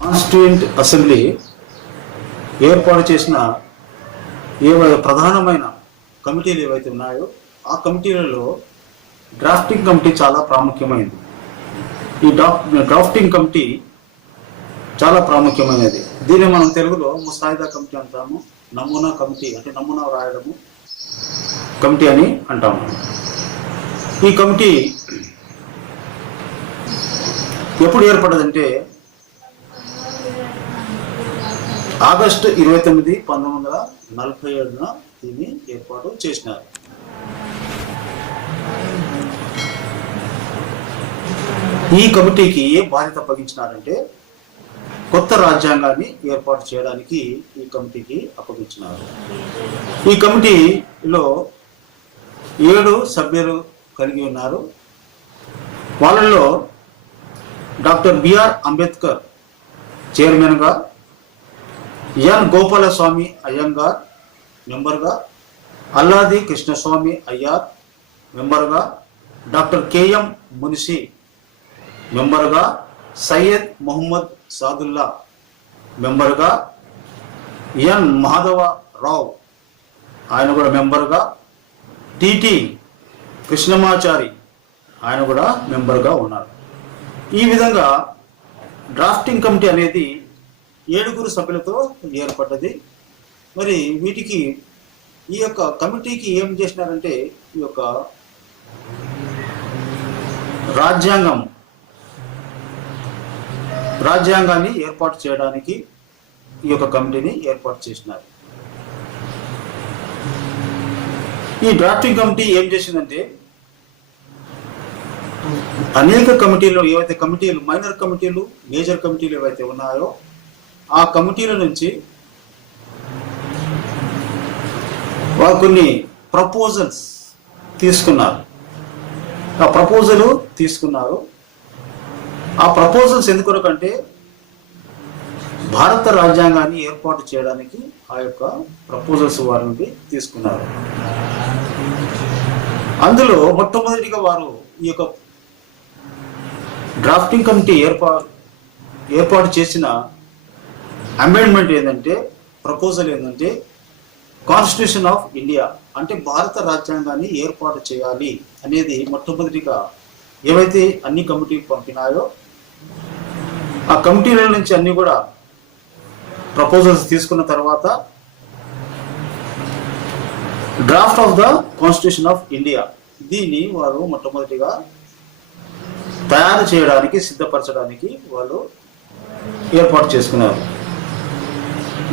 Constituent assembly ఏర్పాటు చేసిన ప్రధానమైన కమిటీలు ఏవైతే ఉన్నాయో ఆ కమిటీలలో డ్రాఫ్టింగ్ కమిటీ చాలా ప్రాముఖ్యమైనది. ఈ డ్రాఫ్టింగ్ కమిటీ చాలా ప్రాముఖ్యమైనది. దీన్ని మనం తెలుగులో ముసాయిదా కమిటీ అంటాము, నమూనా కమిటీ అంటే నమూనా రాయడము కమిటీ అని అంటాము. ఈ కమిటీ ఎప్పుడు ఏర్పడ్డదంటే ఆగస్టు 29, 1947 దీన్ని ఏర్పాటు చేసినారు. ఈ కమిటీకి ఏ బాధ్యత అప్పగించినారంటే కొత్త రాజ్యాంగాన్ని ఏర్పాటు చేయడానికి ఈ కమిటీకి అప్పగించినారు. ఈ కమిటీలో 7 సభ్యులు కలిగి ఉన్నారు. వాళ్ళలో డాక్టర్ బిఆర్ అంబేద్కర్ చైర్మన్గా, ఎన్ గోపాలస్వామి అయ్యంగార్ మెంబర్గా, అల్లాది కృష్ణస్వామి అయ్యార్ మెంబర్గా, డాక్టర్ కెఎం మున్షి మెంబర్గా, సయ్యద్ మొహమ్మద్ సాదుల్లా మెంబర్గా, ఎన్ మాధవ రావు ఆయన కూడా మెంబర్గా, టిటి కృష్ణమాచారి ఆయన కూడా మెంబర్గా ఉన్నారు. ఈ విధంగా డ్రాఫ్టింగ్ కమిటీ అనేది 7 సభ్యులతో ఏర్పడ్డది. మరి వీటికి ఈ యొక్క కమిటీకి ఏం చేసినారంటే ఈ యొక్క రాజ్యాంగాన్ని ఏర్పాటు చేయడానికి ఈ యొక్క కమిటీని ఏర్పాటు చేసినారు. ఈ డ్రాఫ్టింగ్ కమిటీ ఏం చేసిందంటే అనేక కమిటీలు ఏవైతే కమిటీలు మైనర్ కమిటీలు, మేజర్ కమిటీలు ఏవైతే ఉన్నాయో ఆ కమిటీల నుంచి వారు కొన్ని ప్రపోజల్స్ తీసుకున్నారు. ఆ ప్రపోజల్స్ ఎందుకొరకంటే భారత రాజ్యాంగాన్ని ఏర్పాటు చేయడానికి ఆ యొక్క ప్రపోజల్స్ వారి నుండి తీసుకున్నారు. అందులో మొట్టమొదటిగా వారు ఈ యొక్క డ్రాఫ్టింగ్ కమిటీ ఏర్పాటు చేసిన అమెండ్మెంట్ ఏంటంటే ప్రపోజల్ ఏంటంటే కాన్స్టిట్యూషన్ ఆఫ్ ఇండియా అంటే భారత రాజ్యాంగాన్ని ఏర్పాటు చేయాలి అనేది మొట్టమొదటిగా ఏవైతే అన్ని కమిటీలు పంపినాయో ఆ కమిటీల నుంచి అన్ని కూడా ప్రపోజల్స్ తీసుకున్న తర్వాత draft of the constitution of India దీన్ని వారు మొట్టమొదటిగా తయారు చేయడానికి సిద్ధపరచడానికి వాళ్ళు ఏర్పాటు చేసుకున్నారు.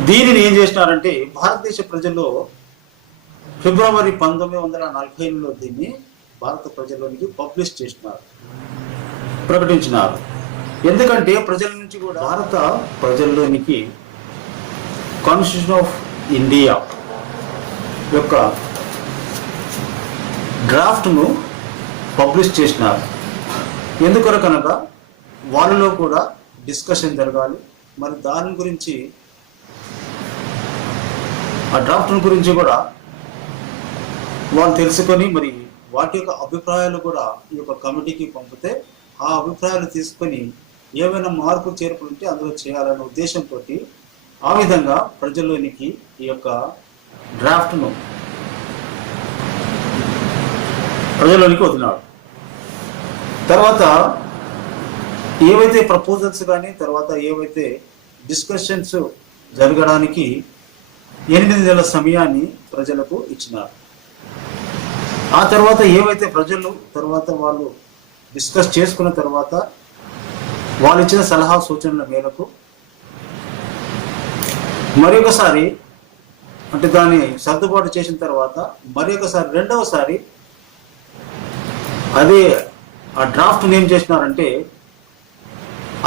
దీనిని ఏం చేసినారంటే భారతదేశ ప్రజల్లో ఫిబ్రవరి 1948లో దీన్ని భారత ప్రజల్లోనికి పబ్లిష్ చేసినారు, ప్రకటించినారు. ఎందుకంటే ప్రజల నుంచి కూడా భారత ప్రజల్లోనికి కాన్స్టిట్యూషన్ ఆఫ్ ఇండియా యొక్క డ్రాఫ్ట్ను పబ్లిష్ చేసినారు. ఎందుకొరకనగా వాళ్ళలో కూడా డిస్కషన్ జరగాలి. మరి దాని గురించి ఆ డ్రాఫ్ట్ గురించి కూడా వాళ్ళు తెలుసుకొని మరి వాటి యొక్క అభిప్రాయాలు కూడా ఈ యొక్క కమిటీకి పంపితే ఆ అభిప్రాయాలు తీసుకొని ఏవైనా మార్పు చేర్పులు ఉంటే అందులో చేయాలనే ఉద్దేశంతో ఆ విధంగా ప్రజల్లోనికి ఈ యొక్క డ్రాఫ్ట్ను ప్రజల్లోనికి వదిలినాడు. తర్వాత ఏవైతే ప్రపోజల్స్ కానీ తర్వాత ఏవైతే డిస్కషన్స్ జరగడానికి 8 నెలల సమయాన్ని ప్రజలకు ఇచ్చినారు. ఆ తర్వాత ఏవైతే ప్రజలు తర్వాత వాళ్ళు డిస్కస్ చేసుకున్న తర్వాత వాళ్ళు ఇచ్చిన సలహా సూచనల మేరకు మరొకసారి అంటే దాన్ని సర్దుబాటు చేసిన తర్వాత మరొకసారి రెండవసారి అదే ఆ డ్రాఫ్ట్ ఏం చేసినారంటే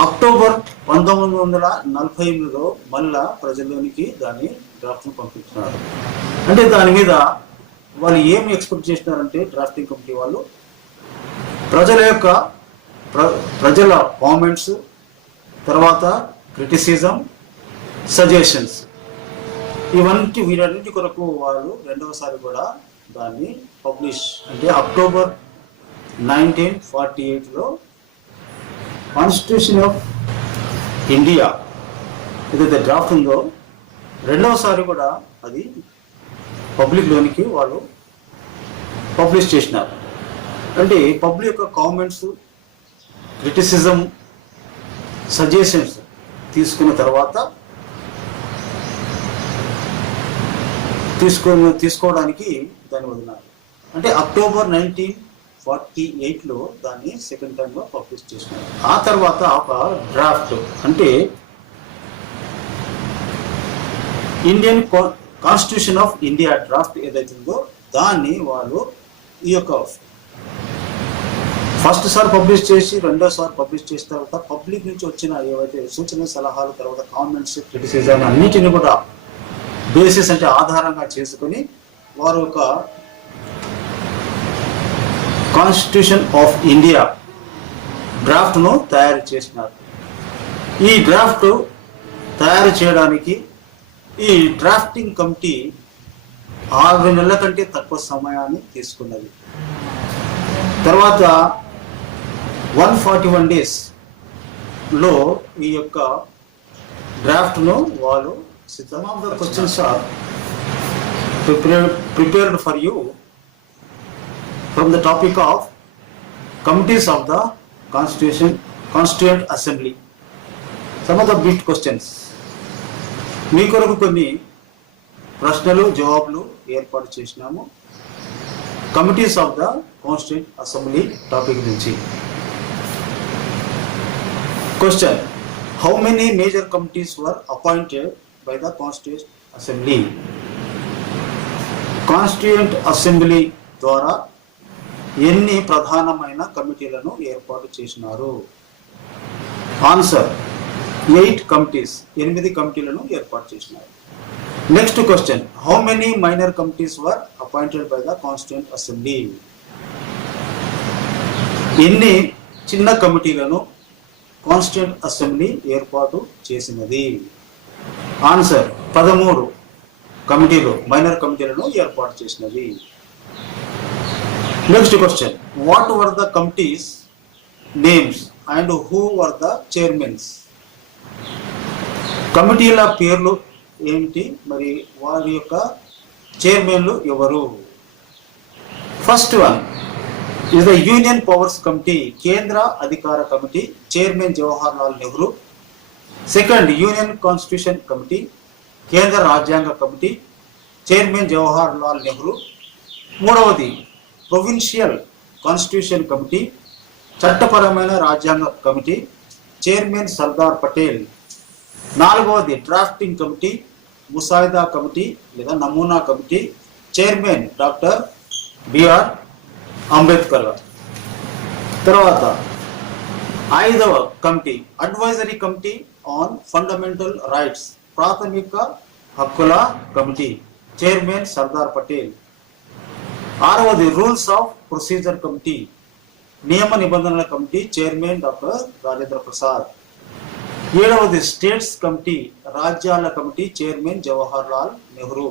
అక్టోబర్ 1948లో మళ్ళా ప్రజల్లోనికి దాన్ని డ్రాఫ్ట్ను పంపించినారు. అంటే దాని మీద వాళ్ళు ఏమి ఎక్స్పెక్ట్ చేసినారంటే డ్రాఫ్టింగ్ కమిటీ వాళ్ళు ప్రజల కామెంట్స్, తర్వాత క్రిటిసిజం, సజెషన్స్ వీటన్నిటి కొరకు వాళ్ళు రెండవసారి కూడా దాన్ని పబ్లిష్ అంటే అక్టోబర్ 1948లో కాన్స్టిట్యూషన్ ఆఫ్ ఇండియా ఏదైతే డ్రాఫ్ట్ ఉందో రెండవసారి కూడా అది పబ్లిక్లోనికి వాళ్ళు పబ్లిష్ చేసినారు. అంటే పబ్లిక్ యొక్క కామెంట్స్, క్రిటిసిజం, సజెషన్స్ తీసుకున్న తర్వాత తీసుకోవడానికి దాన్ని వదిలినారు. అంటే అక్టోబర్ 1948లో దాన్ని సెకండ్ టైంలో పబ్లిష్ చేసినారు. ఆ తర్వాత ఒక డ్రాఫ్ట్ అంటే Indian constitution of India draft ఏదైతే ఉందో దాన్ని వాళ్ళు ఈ యొక్క ఫస్ట్ సార్ పబ్లిష్ చేసి రెండోసారి పబ్లిష్ చేసిన తర్వాత పబ్లిక్ నుంచి వచ్చిన ఏవైతే సూచన సలహాలు, తర్వాత కామెంట్స్, క్రిటిసిజం అన్నిటిని కూడా బేసిస్ అంటే ఆధారంగా చేసుకుని వారు ఒక కాన్స్టిట్యూషన్ ఆఫ్ ఇండియా డ్రాఫ్ట్ను తయారు చేసినారు. ఈ డ్రాఫ్ట్ తయారు చేయడానికి ఈ డ్రాఫ్టింగ్ కమిటీ 6 నెలల కంటే తక్కువ సమయాన్ని తీసుకున్నది. తర్వాత 141 డేస్లో ఈ యొక్క డ్రాఫ్ట్ను వాళ్ళు సిద్ధం. Of the questions are prepared for you from the topic of committees of the constituent assembly. Some of the bit questions మీ కొరకు కొన్ని ప్రశ్నలు జవాబులు ఏర్పాటు చేసినాము committees of the constituent assembly topic నుంచి. Question: how many major committees were appointed by the constituent assembly? Constituent assembly ద్వారా ఎన్ని ప్రధానమైన కమిటీలను ఏర్పాటు చేసినారు? ఆన్సర్: 8 కమిటీస్, 8 కమిటీలను ఏర్పాటు చేసినారు. Next question: how many minor committees were appointed by the constituent assembly? ఎన్ని చిన్న కమిటీలను కాన్స్టిట్యూయెంట్ అసెంబ్లీ ఏర్పాటు చేసినది? ఆన్సర్: 13 కమిటీలు, మైనర్ కమిటీలను ఏర్పాటు చేసినది. Next question: what were the committees names and who were the chairmans? కమిటీల పేర్లు ఏమిటి, మరి వారి యొక్క చైర్మన్లు ఎవరు? First one is the union powers committee, కేంద్ర అధికార committee, chairman Jawahar Lal Nehru. Second, union constitution committee, కేంద్ర రాజ్యాంగ కమిటీ, చైర్మన్ జవహర్ లాల్ నెహ్రూ. మూడవది ప్రొవిన్షియల్ కాన్స్టిట్యూషన్ కమిటీ, చట్టపరమైన రాజ్యాంగ కమిటీ, చైర్మన్ సర్దార్ పటేల్. నాలుగవది డ్రాఫ్టింగ్ కమిటీ, ముసాయిదా కమిటీ లేదా నమూనా committee, chairman doctor B R Ambedkar. తర్వాత 5వ committee advisory committee on fundamental rights, ప్రాథమిక హక్కుల కమిటీ, చైర్మన్ సర్దార్ పటేల్. 6వది రూల్స్ ఆఫ్ ప్రొసీజర్ కమిటీ, నియమ నిబంధనల committee, chairman doctor Rajendra Prasad. 7వది స్టేట్స్ కమిటీ, రాజ్యాల కమిటీ, చైర్మన్ జవహర్ లాల్ నెహ్రూ.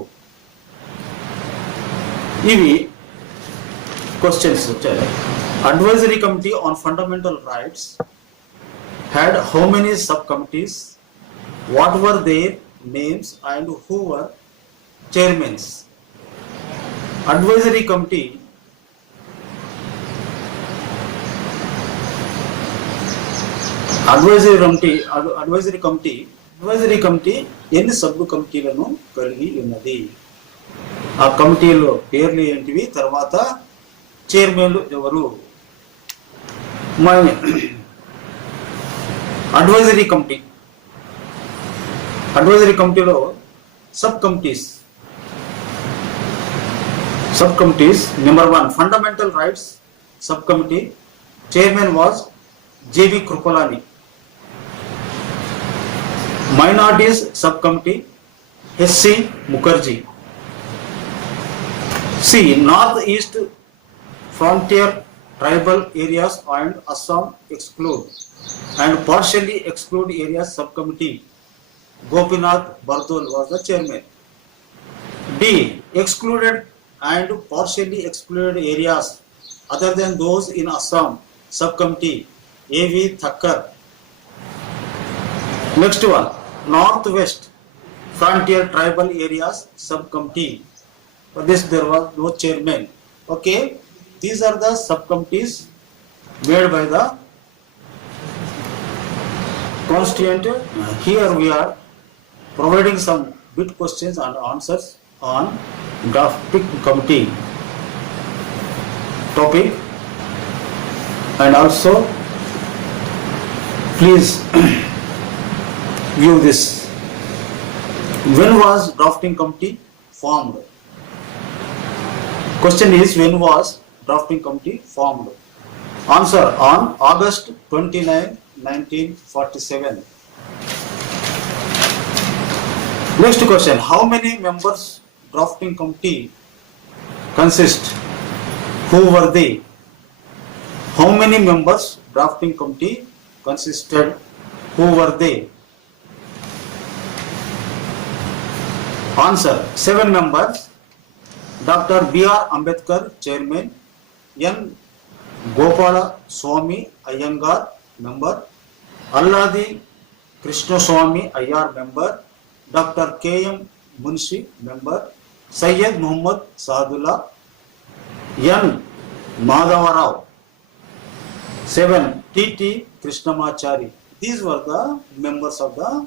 ఇవి క్వశ్చన్స్ వచ్చాయి. Advisory committee on fundamental rights had how many sub committees? What were their names and who were chairmans? Advisory committee advisory committee ఎన్ని sub కమిటీలను కలిగి ఉన్నది? ఆ కమిటీలో పేర్లు ఏంటివి, తర్వాత చైర్మన్లు ఎవరు? అడ్వైజరీ కమిటీలో sub committees number 1 fundamental rights sub committee, chairman was J B Kripalani. Minorities sub committee, S C Mukherjee. C north east frontier tribal areas and Assam exclude and partially exclude areas sub committee, Gopinath Bardoloi was the chairman. D. Excluded and partially excluded areas other than those in Assam. Subcommittee A.V. Thakkar. Next one. Northwest Frontier Tribal Areas Subcommittee. For this there was no chairman. Okay. These are the subcommittees made by the constituent. Here we are providing some bit questions and answers on drafting committee topic, and also please view this. When was drafting committee formed? Question is, when was drafting committee formed? Answer: on August 29, 1947. Next question. How many members drafting committee consist? Who were they? How many members drafting committee consisted? Who were they? Answer: 7 members. Dr. B.R. Ambedkar, Chairman. N. Gopala Swami Iyengar, Member. Alladi Krishna Swami Iyer, Member. Dr. K.M. Munshi, Member. Syed Muhammad Saadullah. N. Madhavarao. 7. T.T. Krishnamachari. These were the members of the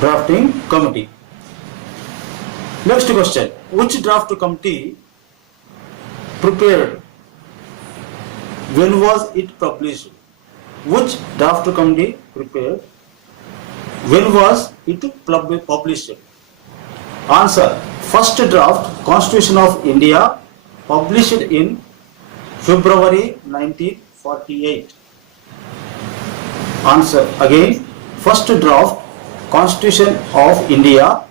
drafting committee. Next question. Which draft committee prepared? When was it published? Which draft committee prepared? When was it published? Answer: first draft Constitution of India, published in February 1948. Answer again: first draft Constitution of India,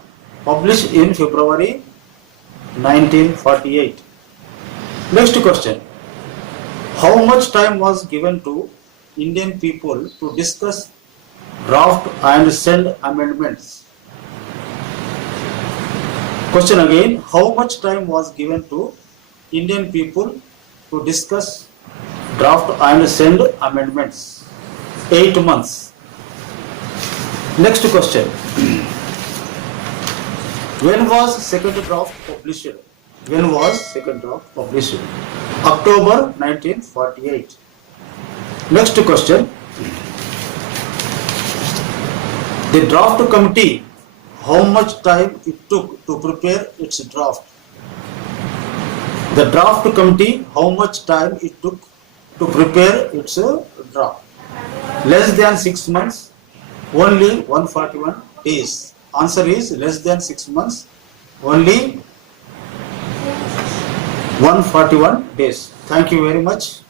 published in February 1948. Next question. How much time was given to Indian people to discuss, draft and send amendments? Question again. How much time was given to Indian people to discuss, draft and send amendments? 8 months. Next question. When was second draft published? When was second draft published? October 1948. Next question. The draft committee, how much time it took to prepare its draft? The draft committee, how much time it took to prepare its draft? Less than 6 months, only 141 days. Answer is less than 6 months, only 141 days. Thank you very much.